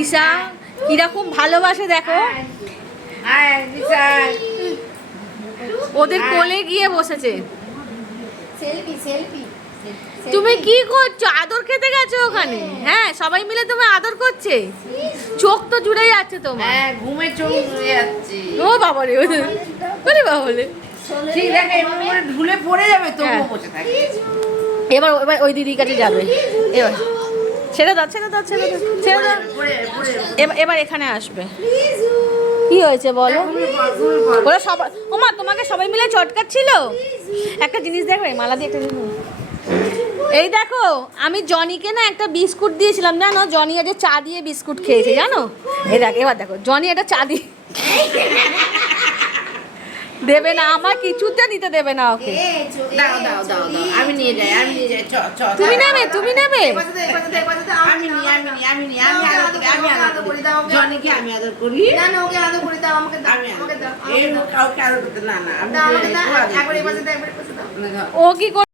দিশা কীরকম ভালোবাসে দেখো। ওদের কোলে গিয়ে বসেছে। তুমি কি করছ? আদর খেতে গেছো ওখানে? হ্যাঁ। সবাই মিলে তুমি আদর করছে? চোখ তো জুড়ে যাচ্ছে তোমার। হ্যাঁ ঘুমে চোখ ধুয়ে যাচ্ছে। ও বাবা রে বলে বাবা বলে ঠিক দেখে ঢুলে পড়ে যাবে তবুও হ্যাঁ। বসে থাকে। এবার এবার ওই দিদির কাছে যাবে। এবার। ছেড়ে দাও ছেড়ে দাও ছেড়ে দাও ছেড়ে দাও। এবার এখানে আসবে। কি হয়েছে বলো? ওরা সবাই ওমা, তোমাকে সবাই মিলে চটকাচ্ছিল? একটা জিনিস দেখবে মালা দিয়ে একটা এই দেখো, আমি জনিকে না একটা বিস্কুট দিয়েছিলাম, জানো? জনি আজকে চা দিয়ে বিস্কুট খেয়েছে, জানো? এই দেখ, এবার দেখো, জনি একটা চা দিয়ে দেবে না আমার কিছুতে নিতে দেবে না ওকে। দাও দাও দাও দাও আমি নিয়ে যাই আমি নিয়ে যাই চ চ তুমি নামে নেবে তুমি নামে নেবে। আমি নিই আমি নি আমি নি আমি আদর করি আমি আদর করি জনিকে আমি আদর করি। না না ওকে আদর করে দাও আমাকে দাও আমাকে দাও এই কাউকে আদর করতে না না আমি দাও আমাকে দাও একবার এই পাশে দাও একবার এই পাশে দাও। ও কি